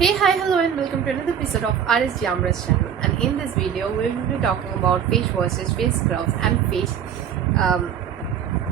Hey, hi, hello, and welcome to another episode of RS Jamra's channel. And in this video, we will be talking about face washes, face scrubs, and face um,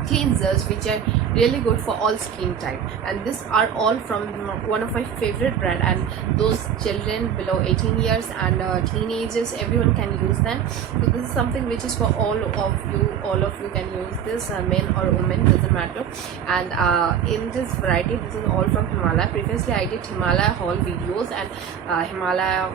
cleansers, which are really good for all skin type. And these are all from one of my favorite brand. And those children below 18 years and teenagers, everyone can use them. So this is something which is for all of you. All of you can use this, men or women, doesn't matter. And in this variety, this is all from Himalaya. Previously I did Himalaya haul videos and Himalaya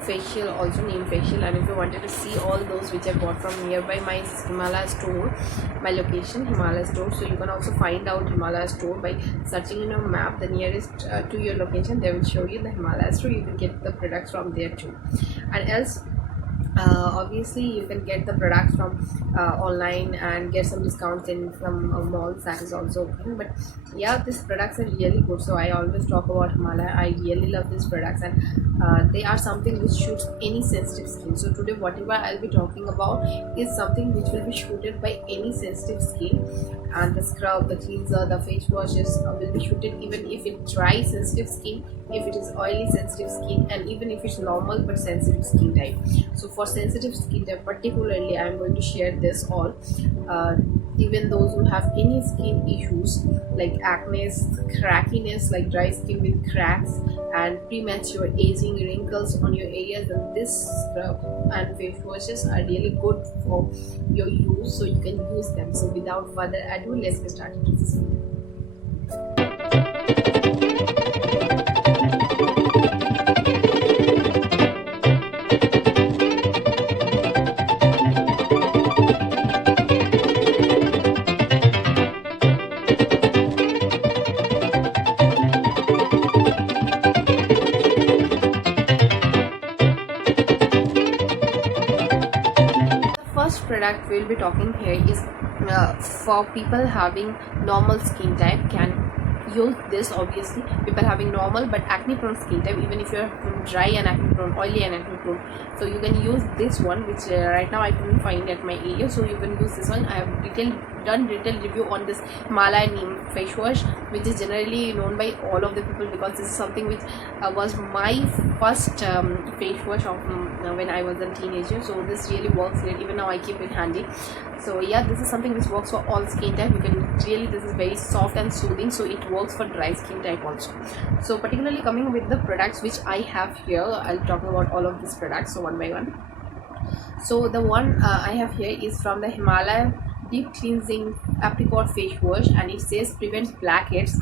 facial, also named facial. And if you wanted to see all those which I bought from nearby my Himalaya store, my location Himalaya store, so you can also find out Himalaya store by searching in your map the nearest to your location. They will show you the Himalaya store. You can get the products from there too. And else obviously you can get the products from online and get some discounts in some malls, that is also open. But yeah, these products are really good, so I always talk about Himalaya. I really love these products, and they are something which suits any sensitive skin. So today whatever I'll be talking about is something which will be suited by any sensitive skin. And the scrub, the cleanser, the face washes will be suited even if it's dry sensitive skin, if it is oily sensitive skin, and even if it's normal but sensitive skin type. So for sensitive skin type particularly, I'm going to share this all. Even those who have any skin issues like acne, crackiness, like dry skin with cracks and premature aging, wrinkles on your areas, then this scrub and face washes are really good for your use, so you can use them. So without further ado, let's get started with this video. First product we'll be talking here is for people having normal skin type can use this. Obviously people having normal but acne prone skin type, even if you're dry and acne prone, oily and acne prone, so you can use this one, which right now I couldn't find at my area, so you can use this one. I have done detailed review on this Himalaya neem face wash, which is generally known by all of the people, because this is something which was my first face wash of when I was a teenager. So this really works great. Even now I keep it handy. So yeah, this is something which works for all skin type. You can really, this is very soft and soothing, so it works for dry skin type also. So particularly coming with the products which I have here, I'll talk about all of these products, so one by one. So the one I have here is from the Himalaya deep cleansing apricot face wash, and it says prevents blackheads,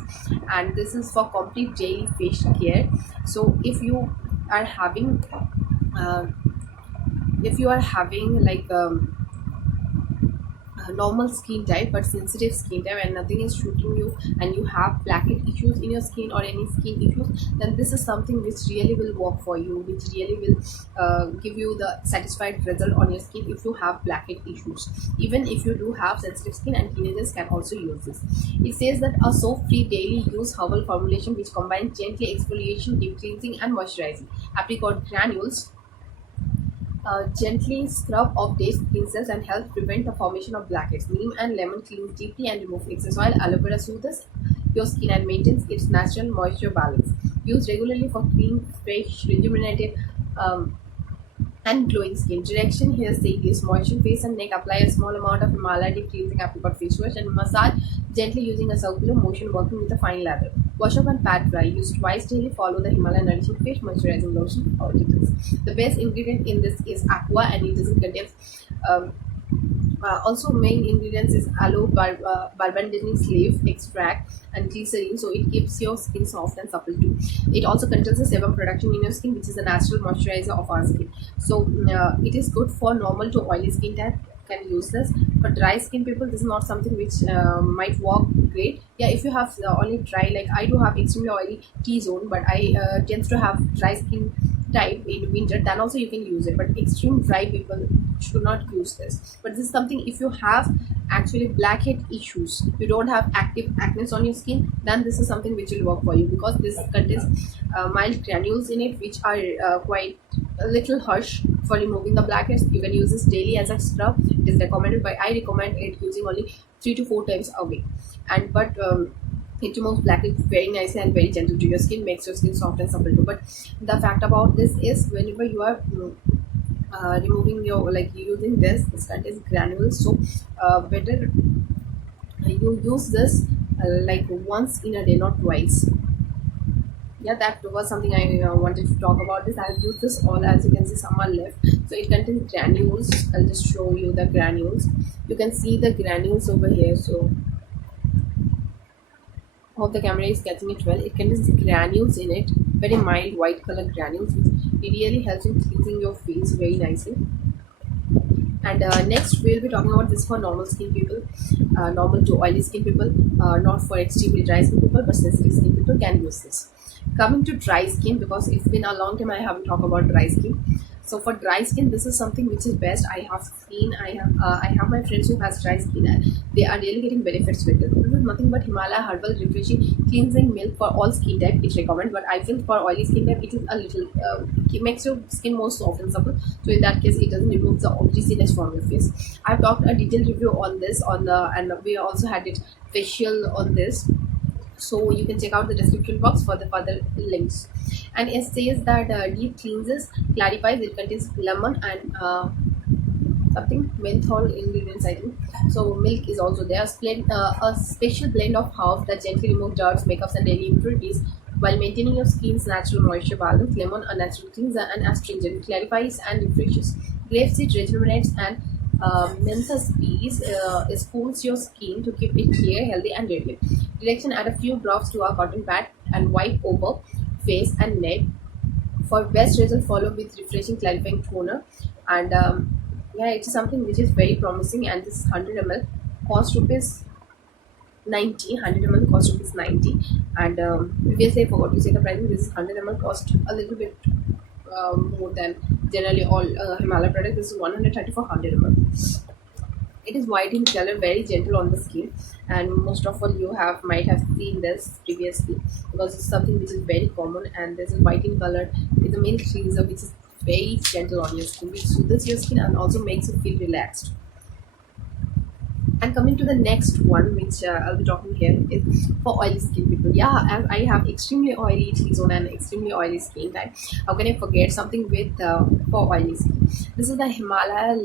and this is for complete daily facial care. So if you are having like normal skin type but sensitive skin type and nothing is shooting you, and you have blackhead issues in your skin or any skin issues, then this is something which really will work for you, which really will give you the satisfied result on your skin if you have blackhead issues. Even if you do have sensitive skin, and teenagers can also use this. It says that a soap free daily use herbal formulation which combines gently exfoliation, deep cleansing and moisturizing. Apricot granules gently scrub off dead skin cells and help prevent the formation of blackheads. Neem and lemon cleans deeply and remove excess oil. Aloe vera soothes your skin and maintains its natural moisture balance. Use regularly for clean, fresh, rejuvenated and glowing skin. Direction here says this: moisten face and neck. Apply a small amount of Himalaya deep cleansing apricot face wash and massage gently using a circular motion, working with a fine lather. Wash up and pat dry. Use twice daily. Follow the Himalaya nourishing face moisturizing lotion for details. The best ingredient in this is aqua, and it doesn't contain also main ingredients is aloe barbandensis leaf extract and glycerin, so it keeps your skin soft and supple too. It also contains a sebum production in your skin, which is a natural moisturizer of our skin. So it is good for normal to oily skin type, can use this. For dry skin people, this is not something which might work great. Yeah, if you have only dry, like I do have extremely oily T-zone, but I tends to have dry skin type in winter, then also you can use it. But extreme dry people should not use this. But this is something, if you have actually blackhead issues, you don't have active acne on your skin, then this is something which will work for you, because this contains mild granules in it, which are quite a little harsh for removing the blackheads. You can use this daily as a scrub. It is recommended, but I recommend it using only 3 to 4 times a week. And but It removes blackheads very nicely and very gentle to your skin, makes your skin soft and supple too. But the fact about this is whenever you are removing your, like using this contains granules, so better you use this like once in a day, not twice. Yeah, that was something I wanted to talk about. This I've used this all, as you can see some are left. So it contains granules. I'll just show you the granules. You can see the granules over here. So hope the camera is catching it well. It contains granules in it, very mild white color granules, which it really helps in cleansing your face very nicely. And next we'll be talking about this for normal skin people, normal to oily skin people, not for extremely dry skin people, but sensitive skin people can use this. Coming to dry skin, because it's been a long time I haven't talked about dry skin. So for dry skin, this is something which is best. I have my friends who has dry skin, and they are really getting benefits with it. This is nothing but Himalaya herbal refreshing cleansing milk for all skin type. It's recommended, but I feel for oily skin type it is a little it makes your skin more soft and supple. So in that case, it doesn't remove the greasiness from your face. I've talked a detailed review on this on the, and we also had it facial on this, so you can check out the description box for the further links. And it says that deep cleanses, clarifies. It contains lemon and something menthol ingredients, I think. So milk is also there. A special blend of herbs that gently remove dirt, makeups and daily impurities while maintaining your skin's natural moisture balance. Lemon, a natural cleanser and astringent, clarifies and refreshes. Grapeseed regenerates, and menthol peas cools your skin to keep it clear, healthy and radiant. Direction: add a few drops to a cotton pad and wipe over face and neck. For best result, follow with refreshing clarifying toner. And yeah, it's something which is very promising. And this is 100 ml, cost rupees 90. 100 ml cost rupees 90. And previously I forgot to say the pricing. This is 100 ml cost a little bit more than generally all Himalaya product. This is 130 for 100 ml. It is white in color, very gentle on the skin, and most of all you have might have seen this previously, because it's something which is very common. And this is white in color. It's a milk cleanser which is very gentle on your skin, which soothes your skin and also makes you feel relaxed. And coming to the next one, which I'll be talking here, is for oily skin people. Yeah, as I have extremely oily T-zone and extremely oily skin type, how can I forget something with for oily skin? This is the Himalaya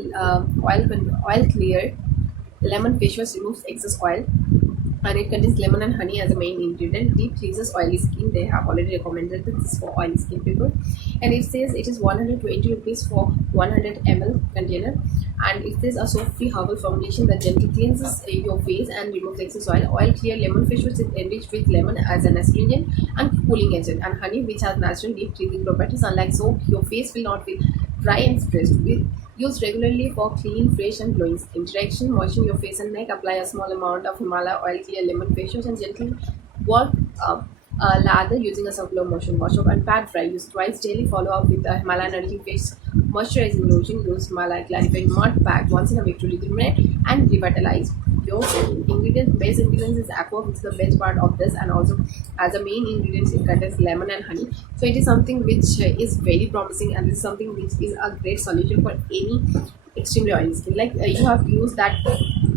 oil clear lemon face wash, removes excess oil, and it contains lemon and honey as a main ingredient. Deep cleanses oily skin. They have already recommended this for oily skin people, and it says it is 120 rupees for 100 ml container. And it says a soap-free herbal formulation that gently cleanses your face and removes excess oil. Oil clear lemon face wash is enriched with lemon as an astringent and cooling agent, and honey, which has natural deep cleansing properties. Unlike soap, your face will not feel dry and stressed. Used regularly for clean, fresh and glowing skin. Direction: moisten your face and neck. Apply a small amount of Himalaya oil clear lemon face wash and gently work up lather using a circular motion. Wash up and pat dry. Use twice daily. Follow up with the Himalaya nourishing face moisturizing lotion. Use Himalaya clarifying mud pack once in a week to rejuvenate and revitalize your skin. Base ingredients is aqua, which is the best part of this, and also as a main ingredients it contains lemon and honey. So it is something which is very promising, and this is something which is a great solution for any extremely oily skin. Like you have used that,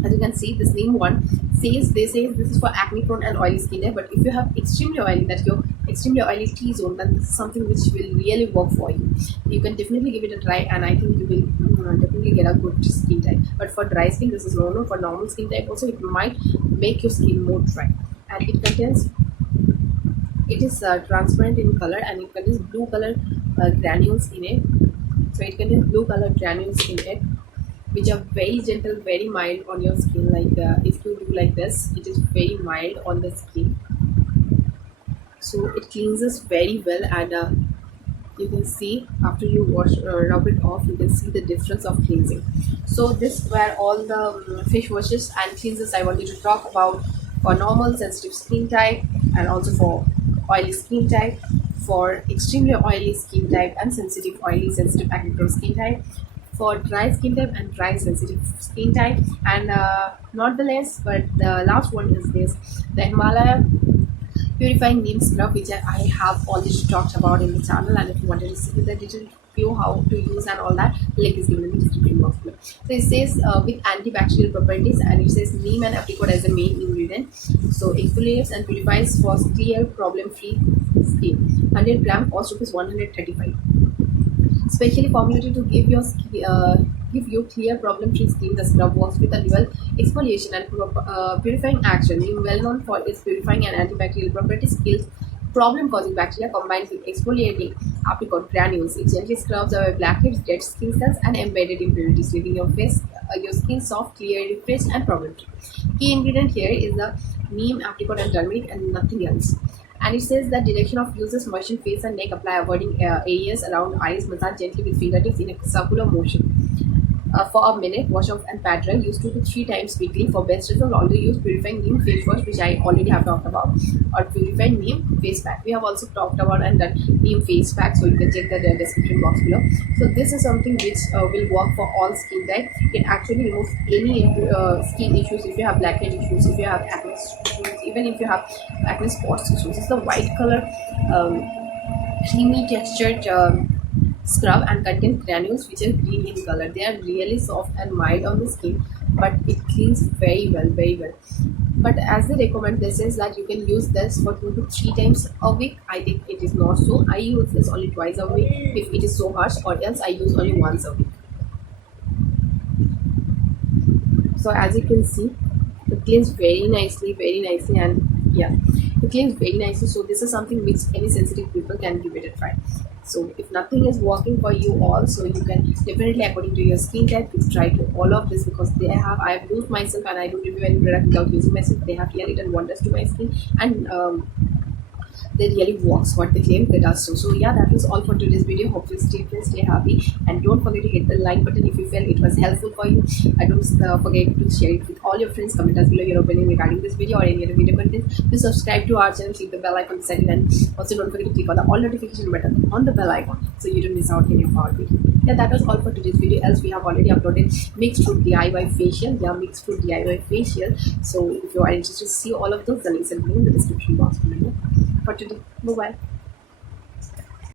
as you can see, the same one says, they say this is for acne prone and oily skin type. But if you have extremely oily, that your extremely oily T-zone, then this is something which will really work for you. You can definitely give it a try, and I think you will definitely get a good skin type. But for dry skin, this is no. For normal skin type also, it might make your skin more dry. And it is transparent in color, and it contains blue color granules in it. So it contains blue color granules in it, which are very gentle, very mild on your skin. Like if you do like this, it is very mild on the skin. So it cleanses very well, and you can see after you rub it off, you can see the difference of cleansing. So this were all the face washes and cleansers I wanted to talk about for normal sensitive skin type, and also for oily skin type, for extremely oily skin type and sensitive oily sensitive acne-prone skin type, for dry skin type and dry sensitive skin type. And not the less, but the last one is this, the Himalaya purifying neem scrub, which I have already talked about in the channel, and if you wanted to see the detailed review how to use and all that, link is given in the description box below. So it says with antibacterial properties, and it says neem and apricot as the main ingredient. So exfoliates and purifies for clear problem-free skin. 100 gram cost rupees 135. Specially formulated to give you clear problem-free skin, the scrub works with a dual exfoliation and purifying action. Being well known for its purifying and antibacterial properties, kills problem-causing bacteria combined with exfoliating apricot granules. It gently scrubs away blackheads, dead skin cells, and embedded impurities, leaving your skin soft, clear, refreshed, and problem-free. Key ingredient here is the neem, apricot, and turmeric, and nothing else. And it says that direction of uses: moisten face and neck, apply avoiding areas around eyes, massage gently with fingertips in a circular motion. For a minute, wash off and pat dry. Use 2 to 3 times weekly. For best result, also use purifying neem face wash, which I already have talked about, or purifying neem face pack. We have also talked about and done neem face pack, so you can check the description box below. So this is something which will work for all skin type. It actually removes any skin issues. If you have blackhead issues, if you have acne issues, even if you have acne spots issues. It's the white color, creamy textured scrub and contain granules which are green in color. They are really soft and mild on the skin, but it cleans very well, very well. But as they recommend, this is that you can use this for 2 to 3 times a week. I think it is not so. I use this only twice a week if it is so harsh, or else I use only once a week. So as you can see, it cleans very nicely, and yeah, it cleans very nicely. So this is something which any sensitive people can give it a try. So if nothing is working for you all, so you can definitely, according to your skin type, please try to all of this, because I have used myself, and I don't review any product without using myself. They have really done wonders to my skin, and they really works what they claim they does. So yeah, that was all for today's video. Hopefully stay fit, stay happy, and don't forget to hit the like button if you felt it was helpful for you. And don't forget to share it with all your friends. Comment us below your opinion regarding this video or any other video content. Please subscribe to our channel, click the bell icon beside it, and also don't forget to click on the all notification button on the bell icon so you don't miss out any of our video. Yeah, that was all for today's video. Else we have already uploaded mixed fruit DIY facial. Yeah, mixed fruit DIY facial. So if you are interested to see all of those, the links are in the description box below. For today, bye bye.